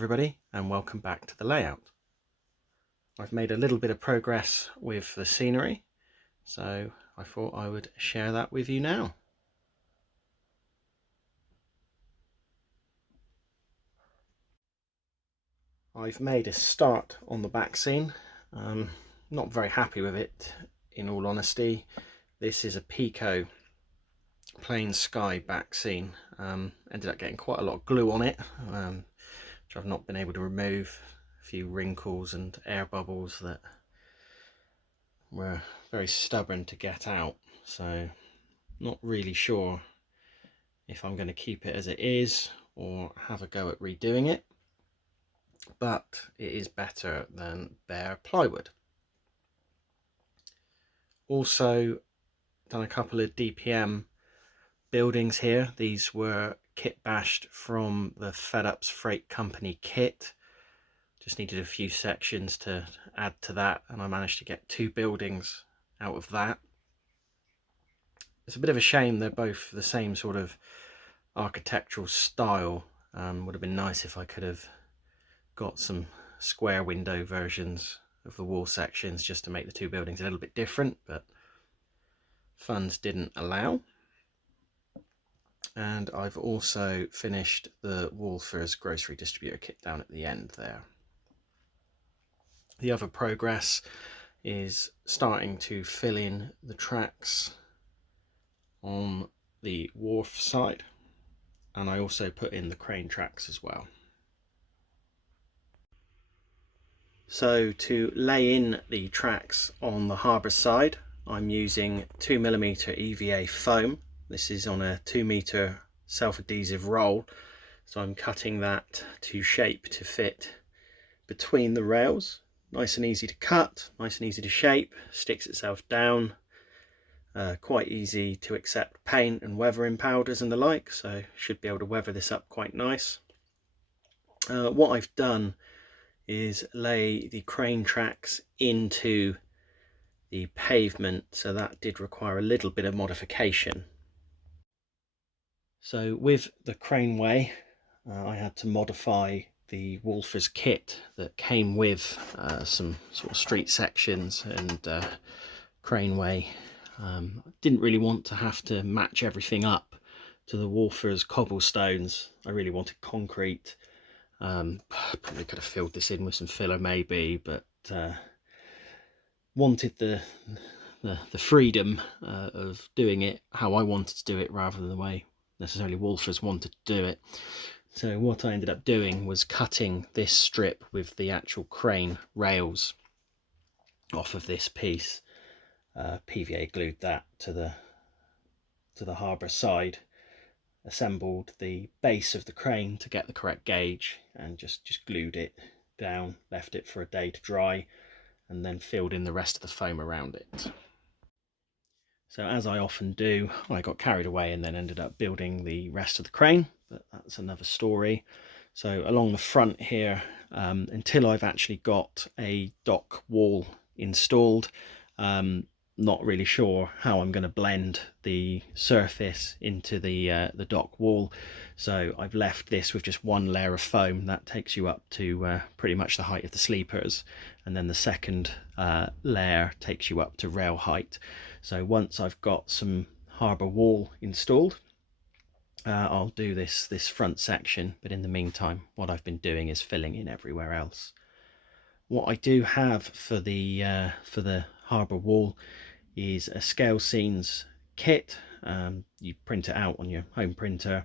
everybody, and welcome back to the layout. I've made a little bit of progress with the scenery, so I thought I would share that with you now. I've made a start on the back scene. Not very happy with it, in all honesty. This is a Pico plain sky back scene. Ended up getting quite a lot of glue on it, which I've not been able to remove. A few wrinkles and air bubbles that were very stubborn to get out, so not really sure if I'm going to keep it as it is or have a go at redoing it, but it is better than bare plywood. Also done a couple of DPM buildings here. These were kit bashed from the Fed Up's Freight Company kit. Just needed a few sections to add to that, and I managed to get 2 buildings out of that. It's a bit of a shame they're both the same sort of architectural style. Would have been nice if I could have got some square window versions of the wall sections just to make the 2 buildings a little bit different, but funds didn't allow. And I've also finished the Wolfers grocery distributor kit down at the end there. The other progress is starting to fill in the tracks on the wharf side, and I also put in the crane tracks as well. So to lay in the tracks on the harbour side, I'm using 2mm EVA foam. This is on a 2-metre self-adhesive roll, so I'm cutting that to shape to fit between the rails. Nice and easy to cut, nice and easy to shape, sticks itself down. Quite easy to accept paint and weathering powders and the like, so should be able to weather this up quite nice. What I've done is lay the crane tracks into the pavement, so that did require a little bit of modification. So with the craneway, I had to modify the Wolfers kit that came with some sort of street sections and craneway. Didn't really want to have to match everything up to the Wolfers cobblestones. I really wanted concrete. Probably could have filled this in with some filler maybe, but wanted the freedom of doing it how I wanted to do it rather than the way necessarily Wolfers wanted to do it. So what I ended up doing was cutting this strip with the actual crane rails off of this piece. PVA glued that to the harbour side, assembled the base of the crane to get the correct gauge, and just glued it down, left it for a day to dry, and then filled in the rest of the foam around it. So as I often do, I got carried away and then ended up building the rest of the crane, but that's another story. So along the front here, until I've actually got a dock wall installed, not really sure how I'm going to blend the surface into the dock wall. So I've left this with just 1 layer of foam that takes you up to pretty much the height of the sleepers, and then the second layer takes you up to rail height. So once I've got some harbour wall installed, I'll do this front section, but in the meantime what I've been doing is filling in everywhere else. What I do have for the harbour wall is a scale scenes kit. You print it out on your home printer,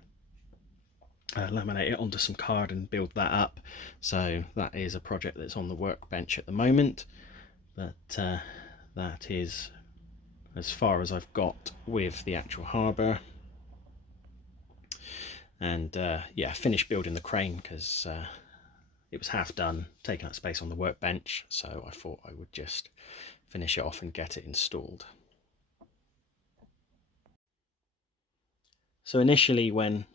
laminate it onto some card and build that up. So that is a project that's on the workbench at the moment, but that is as far as I've got with the actual harbour. And yeah, finished building the crane because it was half done, taking up space on the workbench, so I thought I would just finish it off and get it installed. So initially, when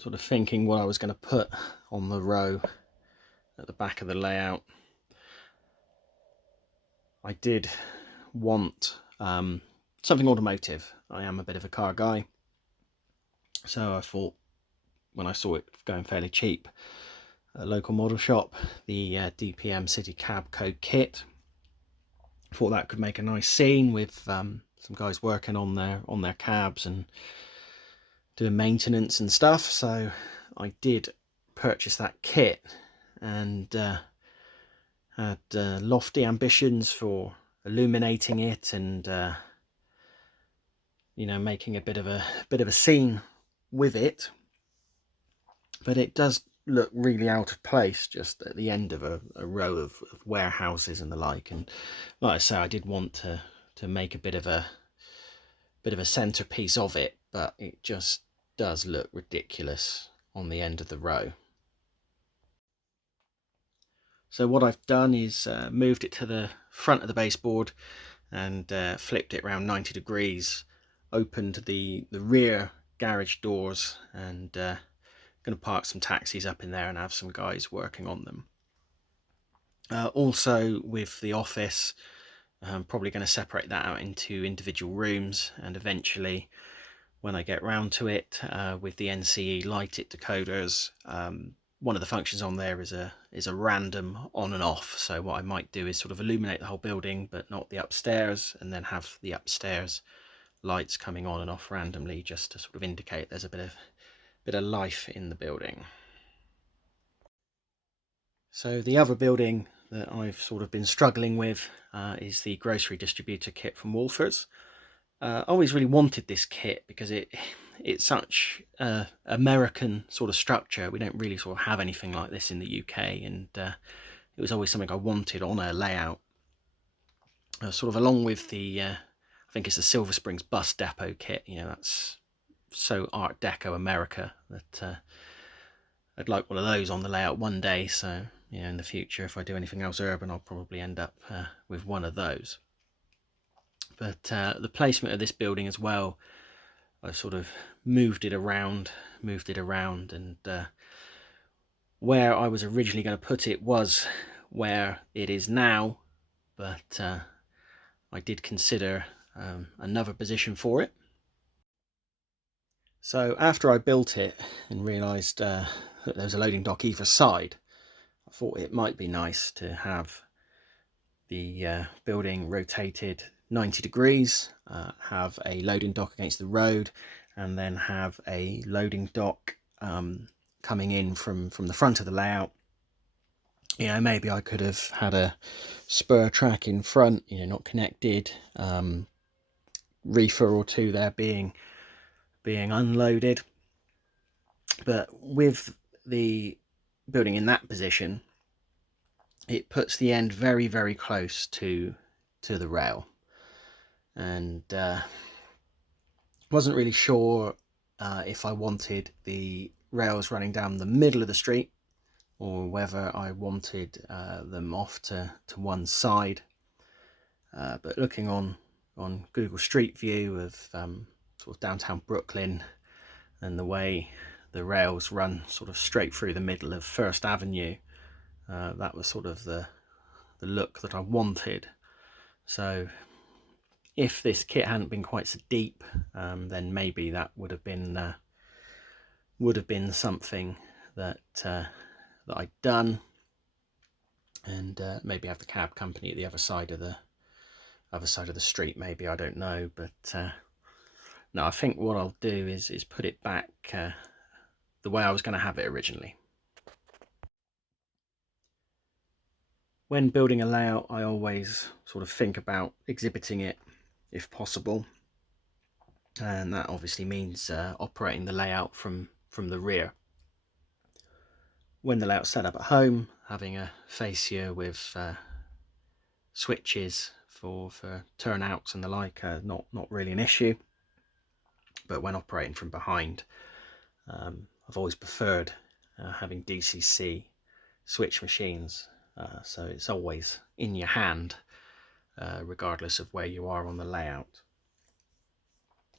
sort of thinking what I was going to put on the row at the back of the layout, I did want something automotive. I am a bit of a car guy, so I thought when I saw it going fairly cheap, local model shop, the DPM City Cab Code kit. Thought that could make a nice scene with some guys working on their cabs and doing maintenance and stuff. So I did purchase that kit, and had lofty ambitions for illuminating it and you know, making a bit of a scene with it. But it does look really out of place just at the end of a row of warehouses and the like. And like I say, I did want to make a bit of a centerpiece of it, but it just does look ridiculous on the end of the row. So what I've done is moved it to the front of the baseboard and flipped it around 90 degrees, opened the rear garage doors, and going to park some taxis up in there and have some guys working on them. Also with the office, I'm probably going to separate that out into individual rooms, and eventually when I get round to it, with the NCE Light-It decoders, one of the functions on there is a random on and off. So what I might do is sort of illuminate the whole building but not the upstairs, and then have the upstairs lights coming on and off randomly, just to sort of indicate there's a bit of life in the building. So the other building that I've sort of been struggling with is the grocery distributor kit from Wolfers. I always really wanted this kit because it's such American sort of structure. We don't really sort of have anything like this in the UK, and it was always something I wanted on a layout. Sort of along with the, I think it's the Silver Springs bus depot kit. You know, that's so Art Deco America that I'd like one of those on the layout one day. So, you know, in the future, if I do anything else urban, I'll probably end up with one of those. But the placement of this building as well, I've sort of moved it around, and where I was originally going to put it was where it is now, but I did consider another position for it. So after I built it and realised that there was a loading dock either side, I thought it might be nice to have the building rotated 90 degrees, have a loading dock against the road, and then have a loading dock coming in from the front of the layout. You know, maybe I could have had a spur track in front, you know, not connected, reefer or two there being unloaded. But with the building in that position, it puts the end very, very close to the rail, and wasn't really sure if I wanted the rails running down the middle of the street, or whether I wanted them off to one side. But looking on Google Street View of sort of downtown Brooklyn, and the way the rails run sort of straight through the middle of First Avenue, that was sort of the look that I wanted. So if this kit hadn't been quite so deep, then maybe that would have been something that I'd done, and maybe have the cab company at the other side of the street. Maybe, I don't know, but no, I think what I'll do is put it back the way I was going to have it originally. When building a layout, I always sort of think about exhibiting it if possible, and that obviously means operating the layout from the rear. When the layout's set up at home, having a fascia with switches for turnouts and the like, not really an issue. But when operating from behind, I've always preferred having DCC switch machines, so it's always in your hand, regardless of where you are on the layout.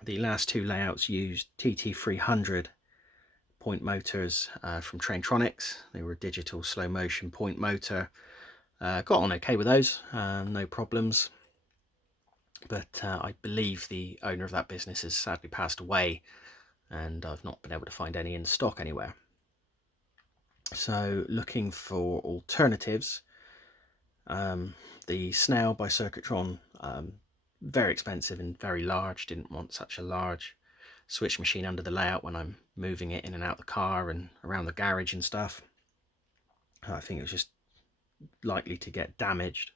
The last two layouts used TT300 point motors from Traintronics. They were a digital slow motion point motor. Got on okay with those, no problems. But I believe the owner of that business has sadly passed away, and I've not been able to find any in stock anywhere. So looking for alternatives, the Snail by Circuitron, very expensive and very large. Didn't want such a large switch machine under the layout when I'm moving it in and out the car and around the garage and stuff. I think it was just likely to get damaged.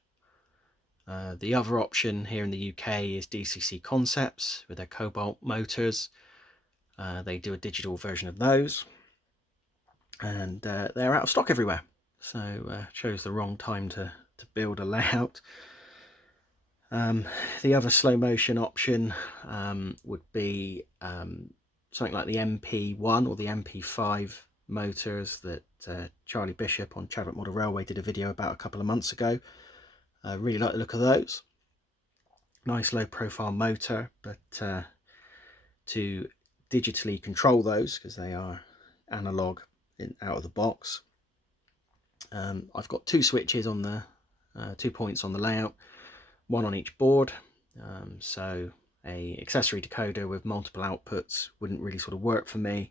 The other option here in the UK is DCC Concepts with their Cobalt motors. They do a digital version of those, and they're out of stock everywhere. So chose the wrong time to build a layout. The other slow motion option would be something like the MP1 or the MP5 motors that Charlie Bishop on Chadwick Model Railway did a video about a couple of months ago. I really like the look of those. Nice low profile motor, but to digitally control those, because they are analog out of the box, I've got two switches on the 2 points on the layout, one on each board. So a accessory decoder with multiple outputs wouldn't really sort of work for me.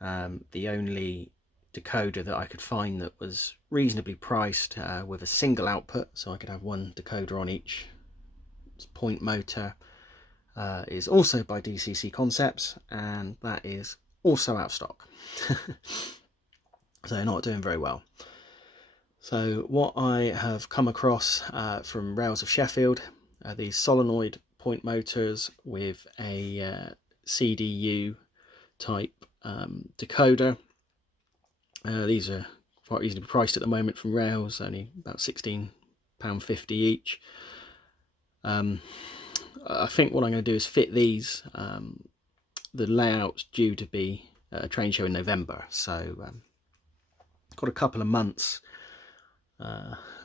The only decoder that I could find that was reasonably priced with a single output, so I could have one decoder on each point motor, is also by DCC Concepts, and that is also out of stock. So not doing very well. So what I have come across from Rails of Sheffield are these solenoid point motors with a CDU type decoder. These are quite reasonably priced at the moment from Rails, only about £16.50 each. I think what I'm going to do is fit these. The layout's due to be a train show in November, so got a couple of months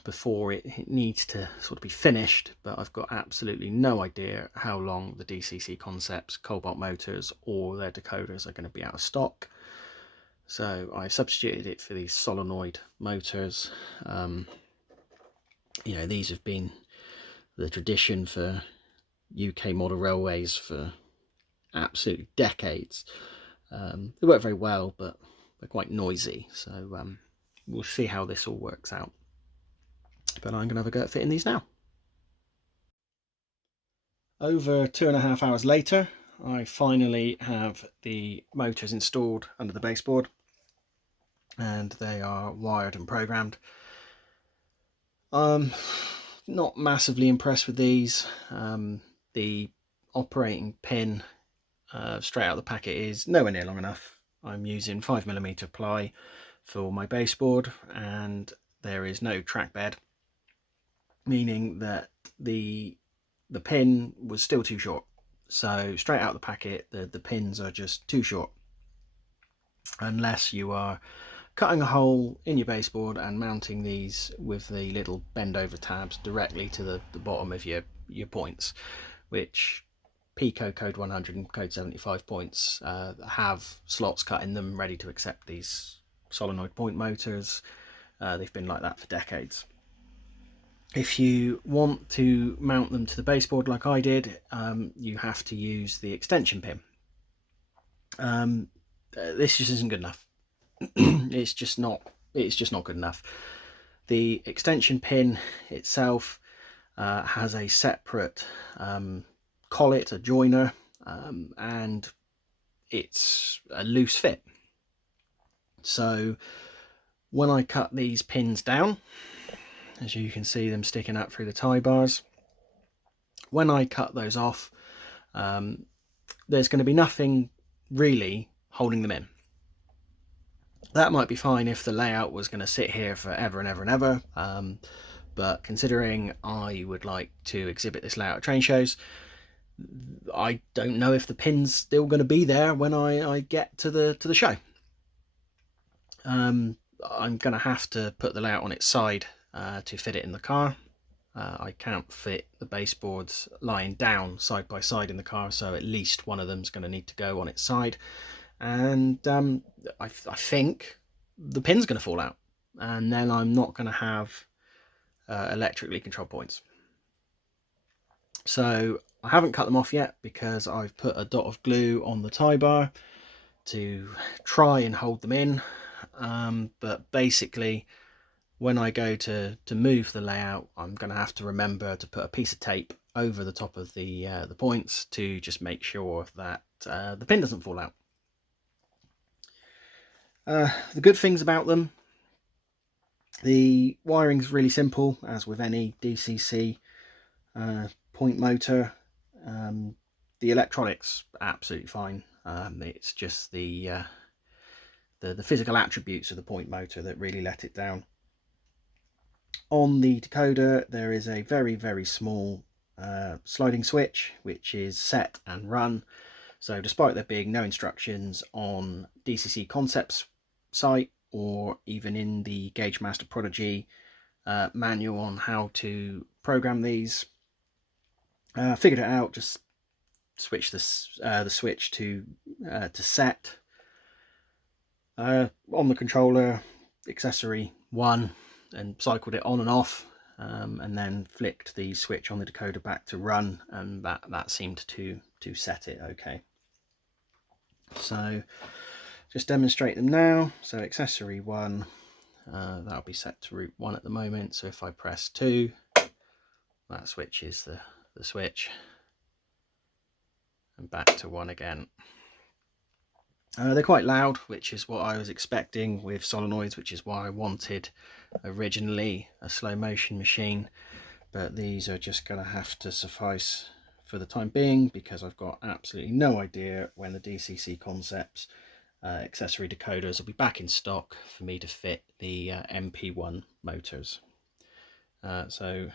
before it needs to sort of be finished, but I've got absolutely no idea how long the DCC Concepts Cobalt motors or their decoders are going to be out of stock. So I substituted it for these solenoid motors. You know, these have been the tradition for UK model railways for absolutely decades. They work very well, but they're quite noisy, so we'll see how this all works out. But I'm going to have a go at fitting these now. Over 2.5 hours later, I finally have the motors installed under the baseboard, and they are wired and programmed. Not massively impressed with these. The operating pin straight out of the packet is nowhere near long enough. I'm using 5mm ply for my baseboard, and there is no track bed, meaning that the pin was still too short. So straight out of the packet, the pins are just too short, unless you are cutting a hole in your baseboard and mounting these with the little bend over tabs directly to the bottom of your points, which Pico Code 100 and Code 75 points have slots cut in them ready to accept these solenoid point motors. They've been like that for decades. If you want to mount them to the baseboard like I did, you have to use the extension pin. This just isn't good enough. It's just not good enough. The extension pin itself has a separate collet, a joiner, and it's a loose fit. So when I cut these pins down, as you can see them sticking out through the tie bars, when I cut those off, there's going to be nothing really holding them in. That might be fine if the layout was going to sit here forever and ever and ever, but considering I would like to exhibit this layout at train shows, I don't know if the pin's still going to be there when I get to the show. I'm going to have to put the layout on its side to fit it in the car. I can't fit the baseboards lying down side by side in the car, so at least one of them's going to need to go on its side. And I think the pin's going to fall out, and then I'm not going to have electrically controlled points. So I haven't cut them off yet because I've put a dot of glue on the tie bar to try and hold them in. but basically when I go to move the layout, I'm going to have to remember to put a piece of tape over the top of the points to just make sure that the pin doesn't fall out. The good things about them: the wiring is really simple, as with any DCC point motor. The electronics absolutely fine. It's just the physical attributes of the point motor that really let it down. On the decoder there is a very small sliding switch which is set and run, so despite there being no instructions on DCC Concepts site or even in the Gauge Master Prodigy manual on how to program these, figured it out. Just switch the switch to set on the controller, accessory 1, and cycled it on and off, and then flicked the switch on the decoder back to run, and that seemed to set it okay. So just demonstrate them now. So accessory 1, that'll be set to route 1 at the moment, so if I press 2, that switches the switch, and back to 1 again. They're quite loud, which is what I was expecting with solenoids, which is why I wanted originally a slow motion machine, but these are just going to have to suffice for the time being, because I've got absolutely no idea when the DCC Concepts accessory decoders will be back in stock for me to fit the MP1 motors. So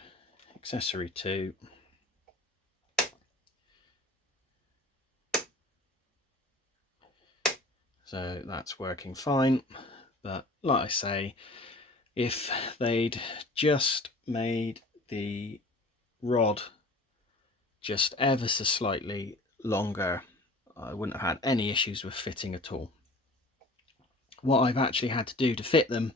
accessory 2, so that's working fine. But like I say, if they'd just made the rod just ever so slightly longer, I wouldn't have had any issues with fitting at all. What I've actually had to do to fit them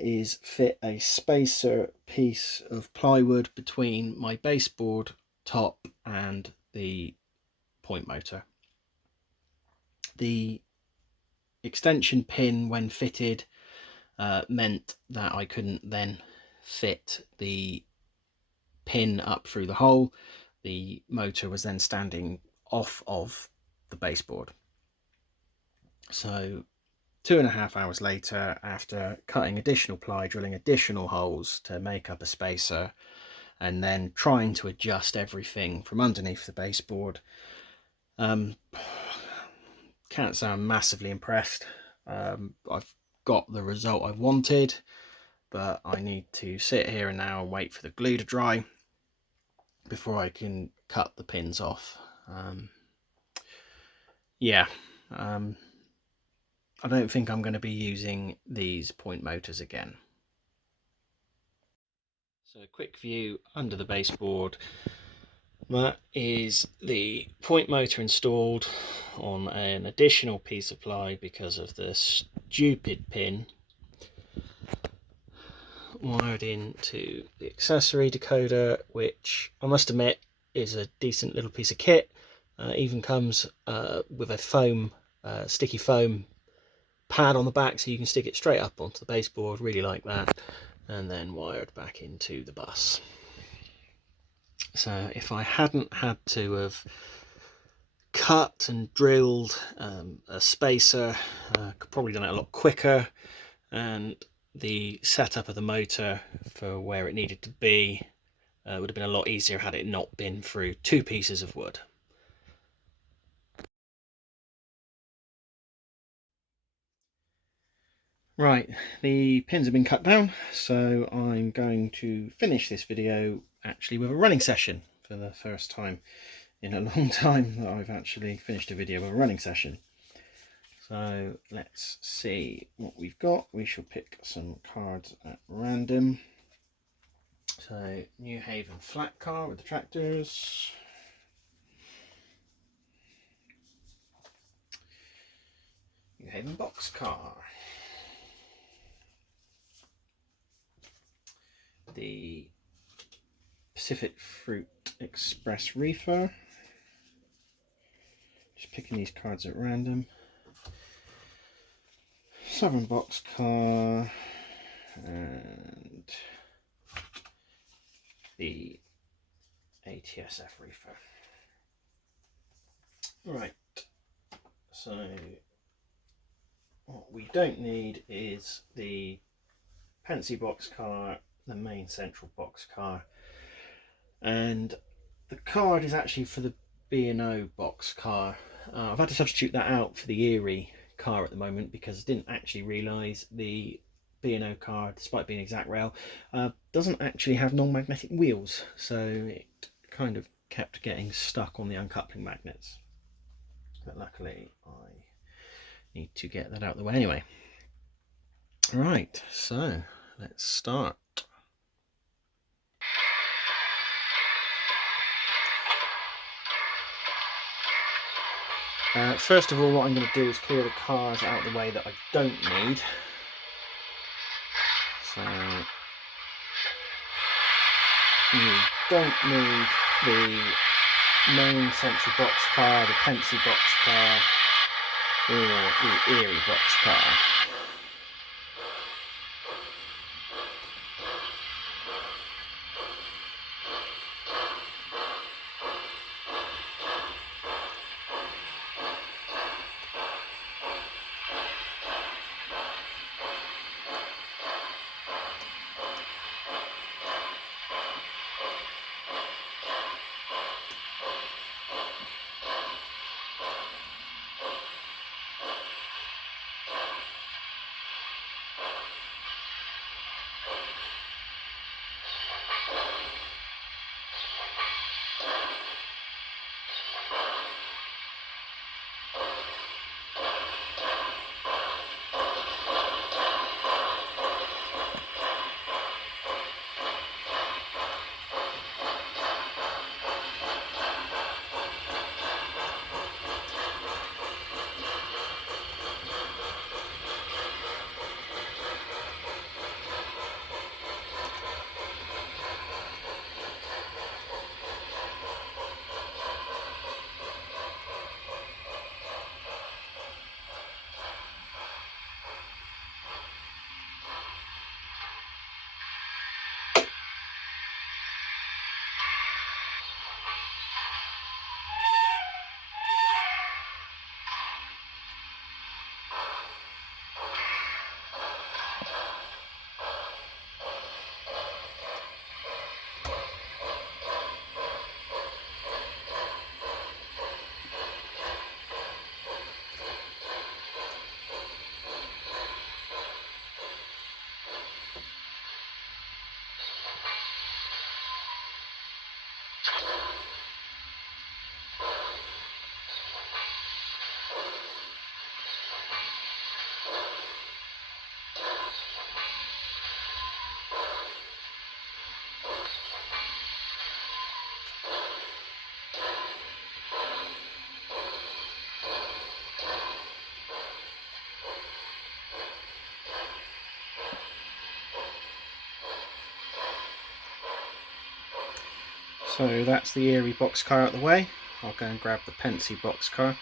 is fit a spacer piece of plywood between my baseboard top and the point motor. The extension pin, when fitted, meant that I couldn't then fit the pin up through the hole. The motor was then standing off of the baseboard. So 2.5 hours later, after cutting additional ply, drilling additional holes to make up a spacer, and then trying to adjust everything from underneath the baseboard, can't say I'm massively impressed. I've got the result I wanted, but I need to sit here and now and wait for the glue to dry before I can cut the pins off. I don't think I'm going to be using these point motors again. So a quick view under the baseboard. That is the point motor installed on an additional piece of ply because of the stupid pin wired into the accessory decoder, which I must admit is a decent little piece of kit. Even comes with a foam, sticky foam pad on the back, so you can stick it straight up onto the baseboard. Really like that. And then wired back into the bus. So if I hadn't had to have cut and drilled a spacer, could probably done it a lot quicker, and the setup of the motor for where it needed to be would have been a lot easier had it not been through 2 pieces of wood. Right, the pins have been cut down, so I'm going to finish this video actually with a running session for the first time in a long time that I've actually finished a video with a running session. So let's see what we've got. We shall pick some cards at random. So New Haven flat car with the tractors. New Haven box car. The Pacific Fruit Express Reefer. Just picking these cards at random. 7 box car and the ATSF reefer. Right, so what we don't need is the Pensy box car, the main central box car, and the card is actually for the B&O box car. I've had to substitute that out for the Erie car at the moment because I didn't actually realise the B&O car, despite being exact rail, doesn't actually have non-magnetic wheels, so it kind of kept getting stuck on the uncoupling magnets. But luckily I need to get that out of the way anyway. Right, so let's start. First of all, what I'm going to do is clear the cars out of the way that I don't need. So you don't need the main central box car, the Pensy box car, or the Erie box car. So that's the Erie box car out of the way. I'll go and grab the Pensy box car.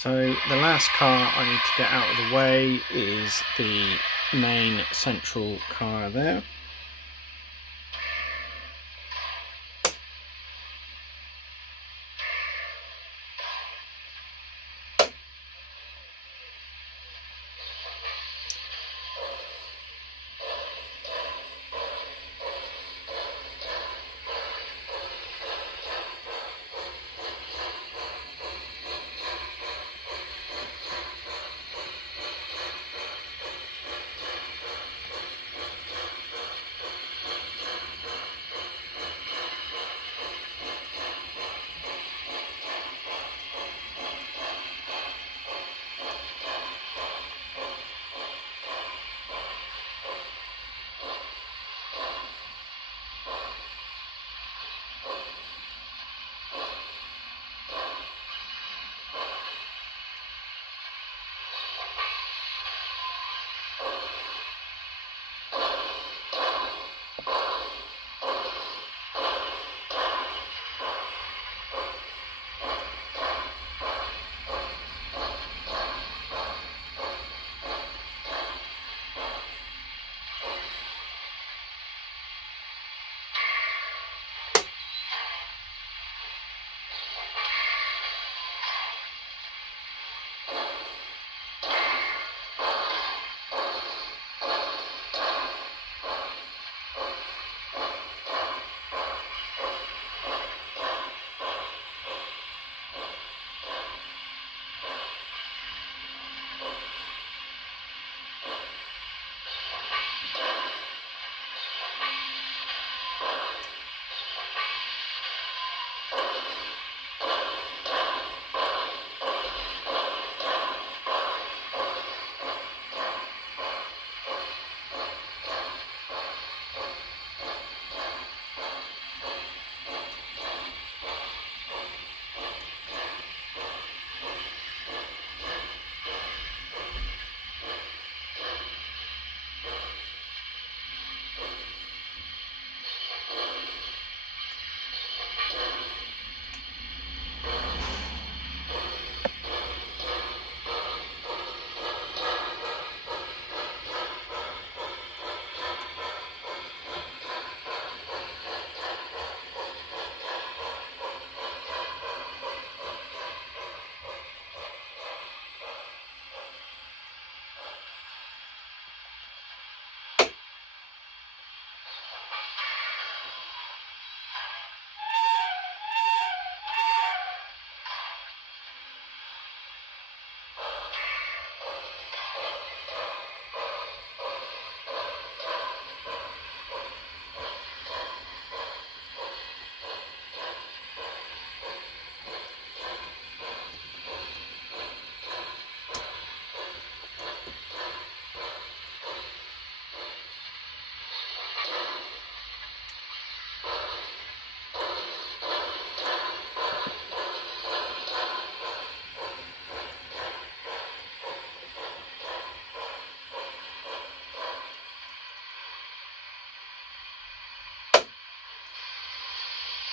So the last car I need to get out of the way is the main central car there.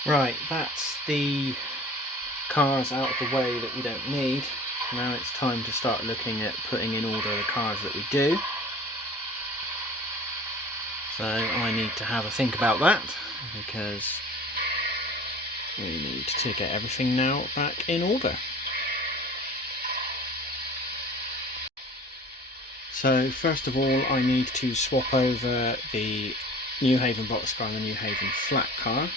Right, that's the cars out of the way that we don't need. Now it's time to start looking at putting in order the cars that we do. So I need to have a think about that, because we need to get everything now back in order. So first of all, I need to swap over the New Haven box car and the New Haven flat car.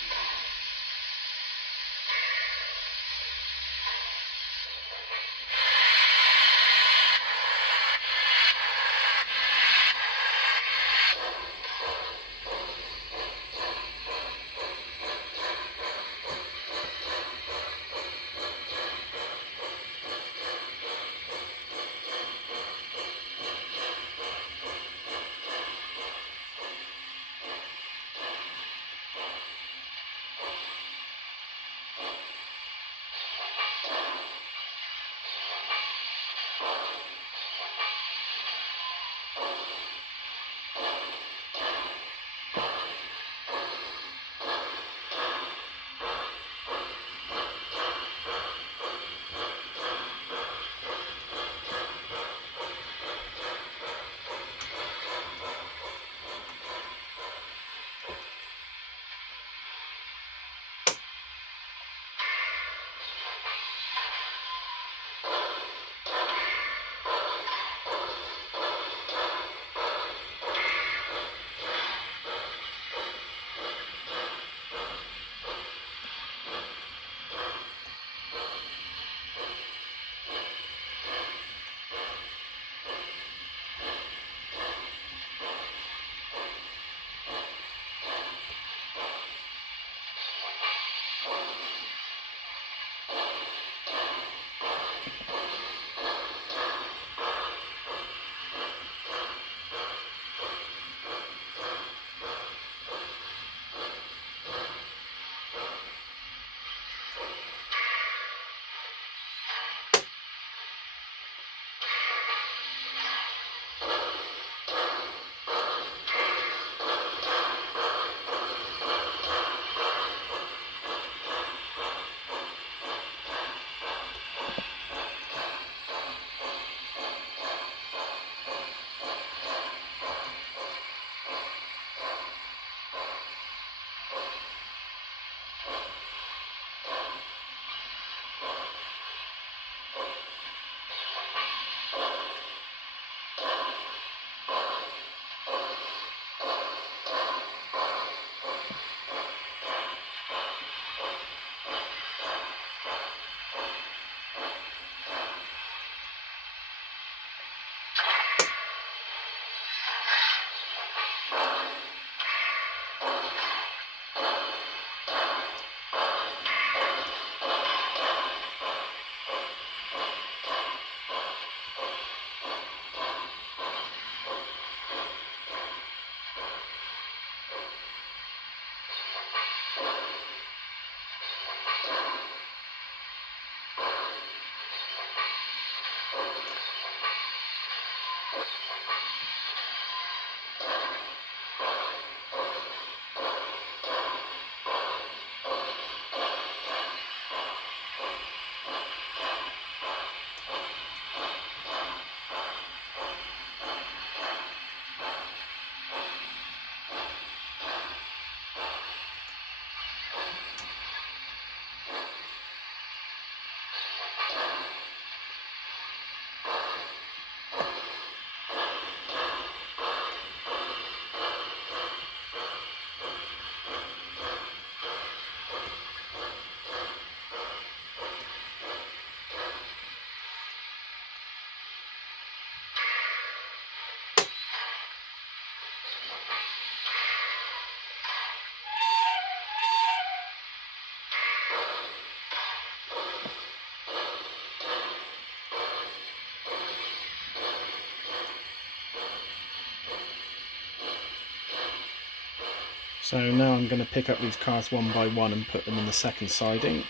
So now I'm going to pick up these cars one by one and put them in the second siding.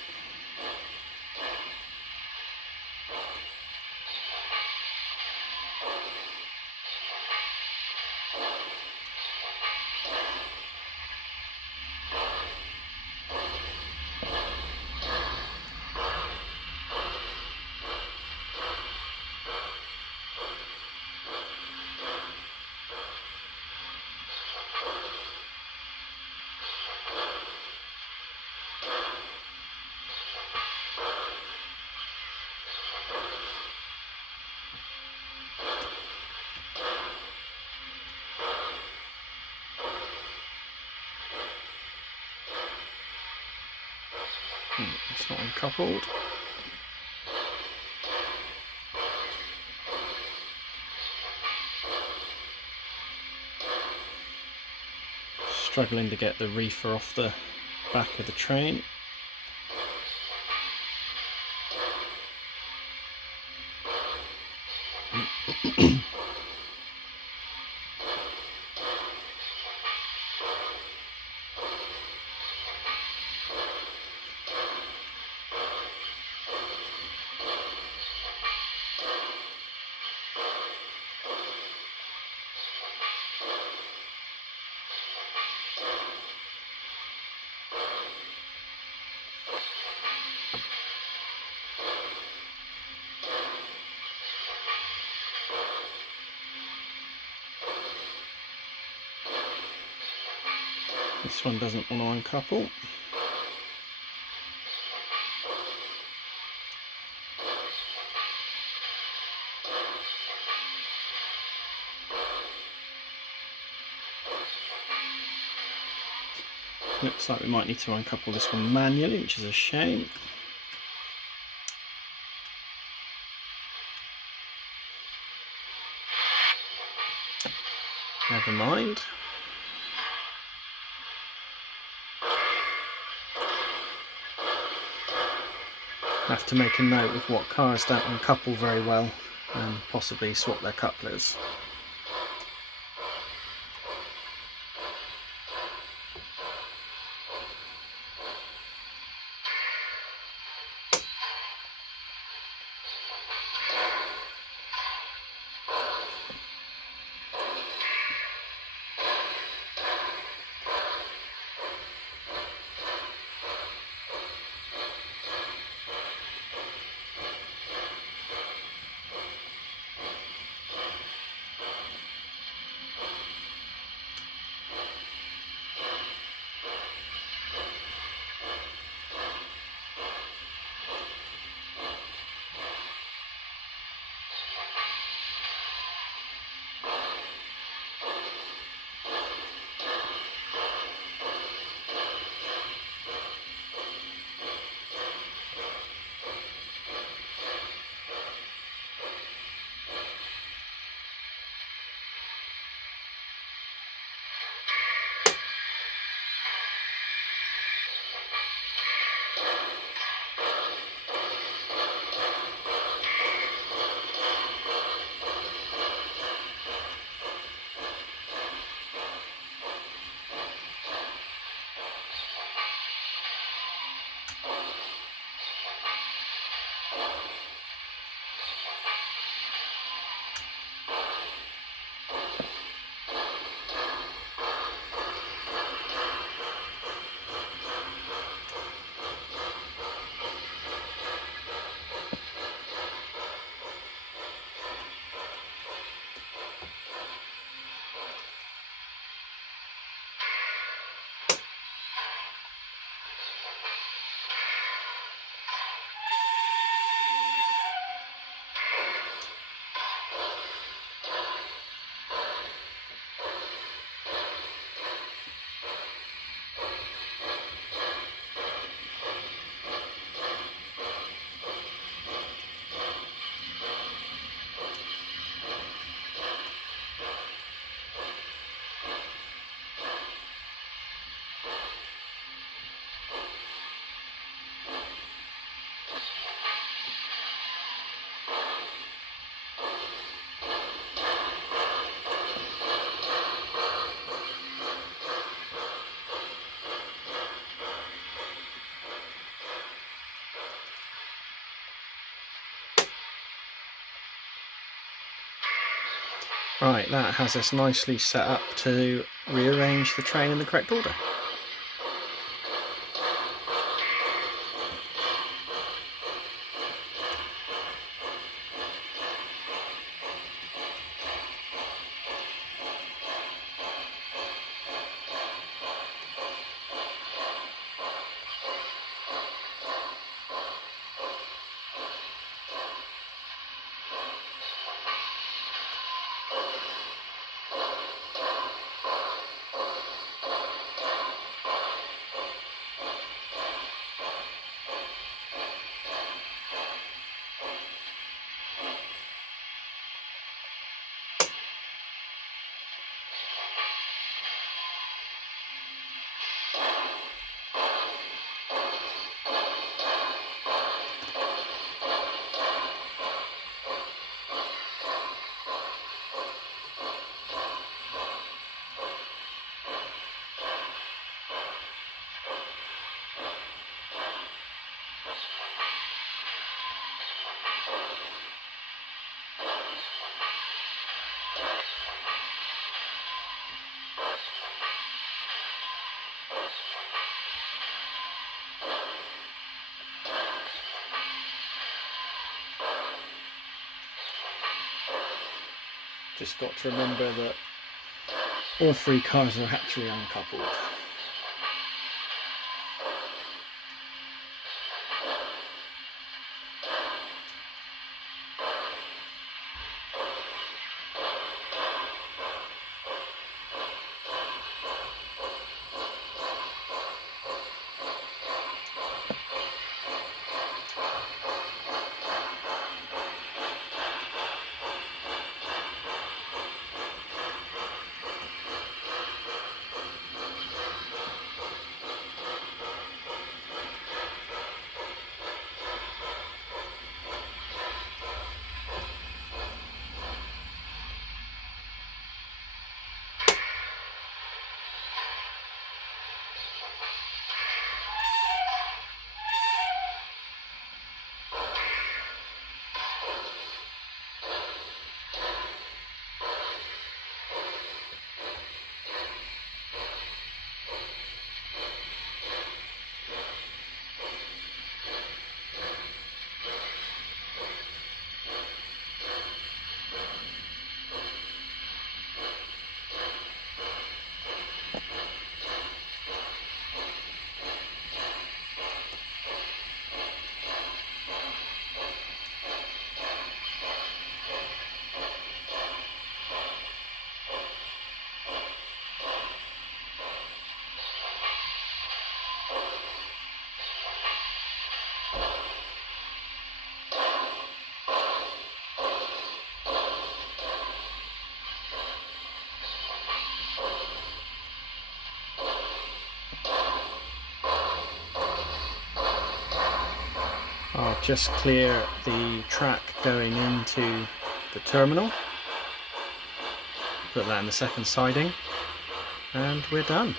It's not uncoupled. Struggling to get the reefer off the back of the train. This one doesn't want to uncouple. Looks like we might need to uncouple this one manually, which is a shame. Never mind. Have to make a note of what cars don't uncouple very well and possibly swap their couplers. Right, that has us nicely set up to rearrange the train in the correct order. Just got to remember that all 3 cars are actually uncoupled. I'll just clear the track going into the terminal, put that in the second siding, and we're done.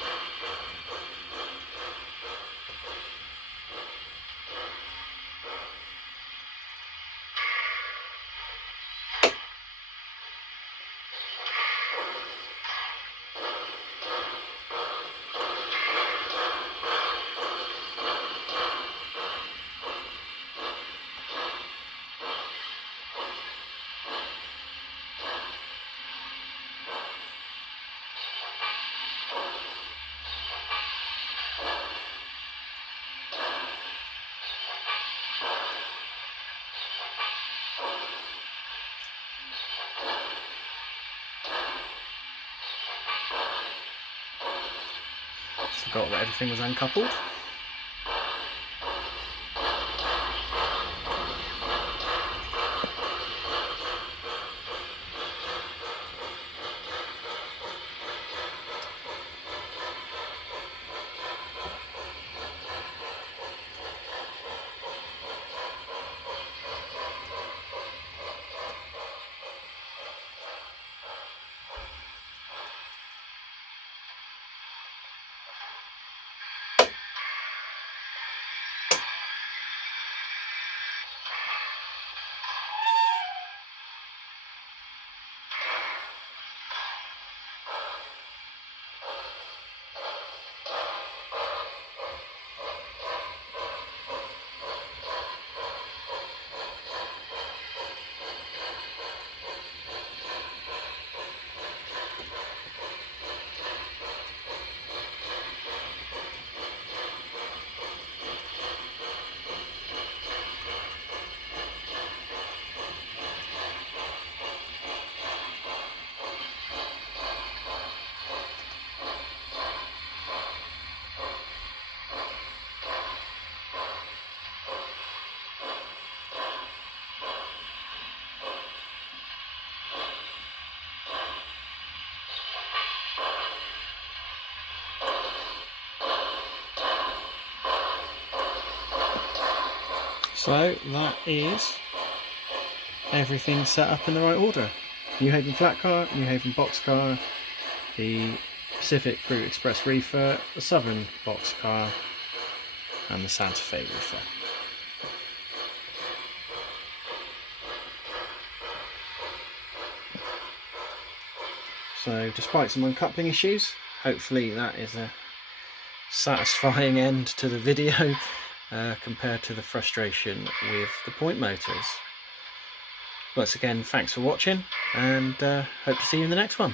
Forgot that everything was uncoupled. So that is everything set up in the right order. New Haven flat car, New Haven box car, the Pacific Fruit Express reefer, the Southern box car, and the Santa Fe reefer. So despite some uncoupling issues, hopefully that is a satisfying end to the video compared to the frustration with the point motors. Once again, thanks for watching, and hope to see you in the next one.